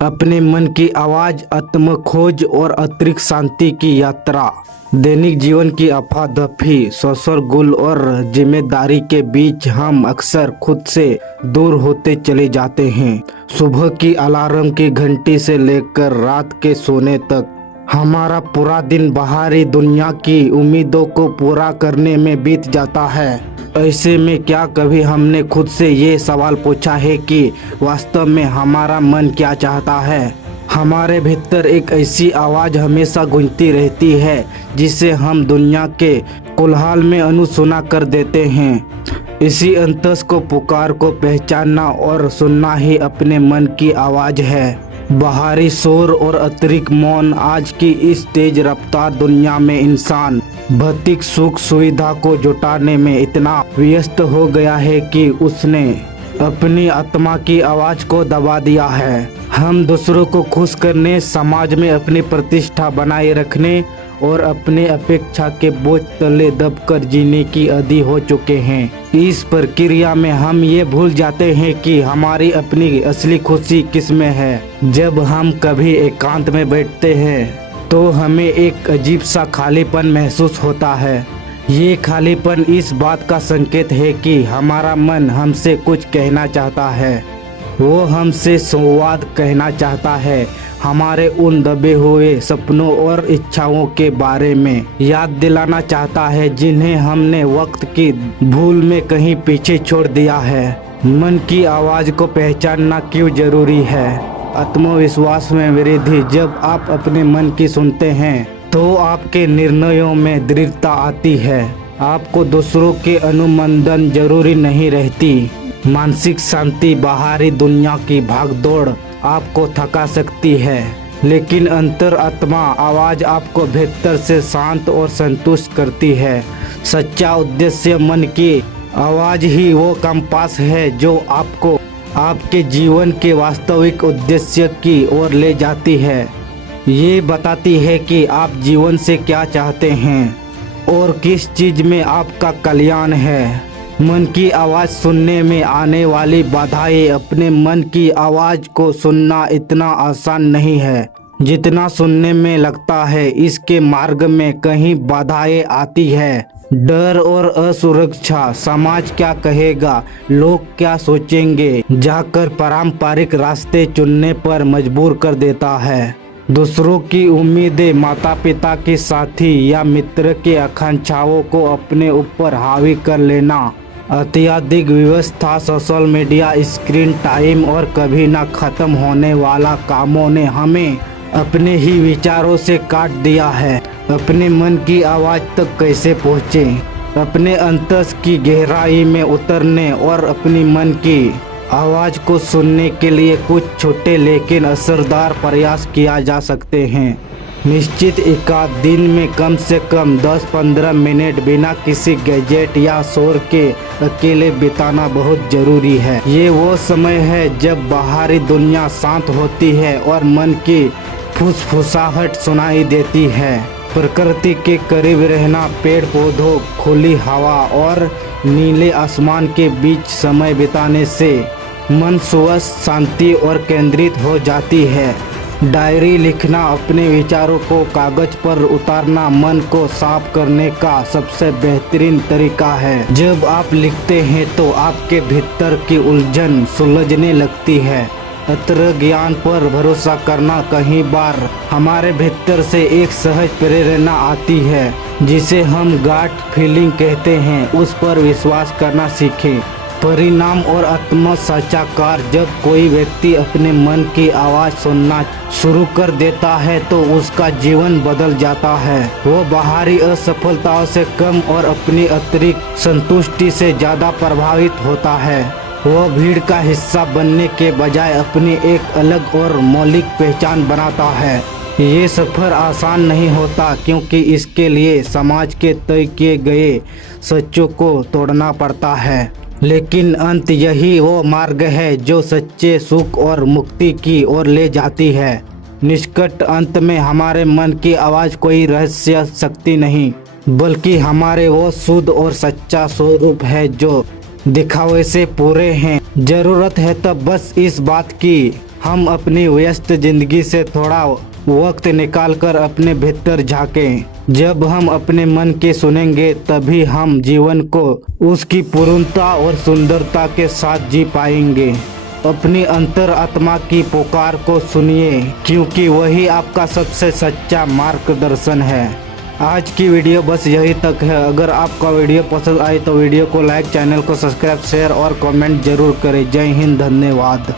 अपने मन की आवाज, आत्म खोज और अतिरिक्त शांति की यात्रा। दैनिक जीवन की अफादफी, शोरगुल और जिम्मेदारी के बीच हम अक्सर खुद से दूर होते चले जाते हैं। सुबह की अलार्म की घंटी से लेकर रात के सोने तक हमारा पूरा दिन बाहरी दुनिया की उम्मीदों को पूरा करने में बीत जाता है। ऐसे में क्या कभी हमने खुद से ये सवाल पूछा है कि वास्तव में हमारा मन क्या चाहता है? हमारे भीतर एक ऐसी आवाज़ हमेशा गूंजती रहती है जिसे हम दुनिया के कोलाहल में अनसुना कर देते हैं। इसी अंतस को पुकार को पहचानना और सुनना ही अपने मन की आवाज़ है। बाहरी शोर और अतिरिक्त मौन। आज की इस तेज रफ्तार दुनिया में इंसान भौतिक सुख सुविधा को जुटाने में इतना व्यस्त हो गया है कि उसने अपनी आत्मा की आवाज को दबा दिया है। हम दूसरों को खुश करने, समाज में अपनी प्रतिष्ठा बनाए रखने और अपने अपेक्षा के बोझ तले दबकर जीने की आदी हो चुके हैं। इस प्रक्रिया में हम ये भूल जाते हैं कि हमारी अपनी असली खुशी किसमें है। जब हम कभी एकांत में बैठते हैं तो हमें एक अजीब सा खालीपन महसूस होता है। ये खालीपन इस बात का संकेत है कि हमारा मन हमसे कुछ कहना चाहता है। वो हमसे संवाद कहना चाहता है, हमारे उन दबे हुए सपनों और इच्छाओं के बारे में याद दिलाना चाहता है जिन्हें हमने वक्त की भूल में कहीं पीछे छोड़ दिया है। मन की आवाज़ को पहचानना क्यों जरूरी है? आत्मविश्वास में वृद्धि। जब आप अपने मन की सुनते हैं तो आपके निर्णयों में दृढ़ता आती है। आपको दूसरों के अनुमोदन जरूरी नहीं रहती। मानसिक शांति। बाहरी दुनिया की भागदौड़ आपको थका सकती है, लेकिन अंतरात्मा आवाज़ आपको भीतर से शांत और संतुष्ट करती है। सच्चा उद्देश्य मन की आवाज़ ही वो कंपास है जो आपको आपके जीवन के वास्तविक उद्देश्य की ओर ले जाती है। ये बताती है कि आप जीवन से क्या चाहते हैं और किस चीज़ में आपका कल्याण है। मन की आवाज़ सुनने में आने वाली बाधाएं। अपने मन की आवाज़ को सुनना इतना आसान नहीं है जितना सुनने में लगता है। इसके मार्ग में कहीं बाधाएं आती है। डर और असुरक्षा, समाज क्या कहेगा, लोग क्या सोचेंगे, जाकर पारंपरिक रास्ते चुनने पर मजबूर कर देता है। दूसरों की उम्मीदें, माता पिता के साथी या मित्र की आकांक्षाओं को अपने ऊपर हावी कर लेना, अत्यधिक व्यवस्था, सोशल मीडिया, स्क्रीन टाइम और कभी ना खत्म होने वाला कामों ने हमें अपने ही विचारों से काट दिया है। अपने मन की आवाज़ तक कैसे पहुँचें? अपने अंतस की गहराई में उतरने और अपनी मन की आवाज़ को सुनने के लिए कुछ छोटे लेकिन असरदार प्रयास किया जा सकते हैं। निश्चित एकाध दिन में कम से कम 10-15 मिनट बिना किसी गैजेट या शोर के अकेले बिताना बहुत ज़रूरी है। ये वो समय है जब बाहरी दुनिया शांत होती है और मन की फुसफुसाहट सुनाई देती है। प्रकृति के करीब रहना, पेड़ पौधों, खुली हवा और नीले आसमान के बीच समय बिताने से मन स्वस्थ, शांति और केंद्रित हो जाती है। डायरी लिखना, अपने विचारों को कागज पर उतारना मन को साफ करने का सबसे बेहतरीन तरीका है। जब आप लिखते हैं तो आपके भीतर की उलझन सुलझने लगती है। अतर ज्ञान पर भरोसा करना। कई बार हमारे भीतर से एक सहज प्रेरणा आती है जिसे हम गट फीलिंग कहते हैं। उस पर विश्वास करना सीखें। परिणाम और आत्म साक्षात्कार। जब कोई व्यक्ति अपने मन की आवाज़ सुनना शुरू कर देता है तो उसका जीवन बदल जाता है। वो बाहरी असफलताओं से कम और अपनी अतिरिक्त संतुष्टि से ज़्यादा प्रभावित होता है। वह भीड़ का हिस्सा बनने के बजाय अपनी एक अलग और मौलिक पहचान बनाता है। ये सफ़र आसान नहीं होता क्योंकि इसके लिए समाज के तय किए गए सच्चों को तोड़ना पड़ता है, लेकिन अंत यही वो मार्ग है जो सच्चे सुख और मुक्ति की ओर ले जाती है। निष्कट अंत में हमारे मन की आवाज़ कोई रहस्य शक्ति नहीं, बल्कि हमारे वो शुद्ध और सच्चा स्वरूप है जो दिखावे से पूरे हैं। जरूरत है तब बस इस बात की हम अपनी व्यस्त जिंदगी से थोड़ा वक्त निकालकर अपने भीतर झांकें। जब हम अपने मन की सुनेंगे तभी हम जीवन को उसकी पूर्णता और सुंदरता के साथ जी पाएंगे। अपनी अंतर आत्मा की पुकार को सुनिए, क्योंकि वही आपका सबसे सच्चा मार्गदर्शन है। आज की वीडियो बस यही तक है। अगर आपका वीडियो पसंद आई तो वीडियो को लाइक, चैनल को सब्सक्राइब, शेयर और कमेंट जरूर करें। जय हिंद, धन्यवाद।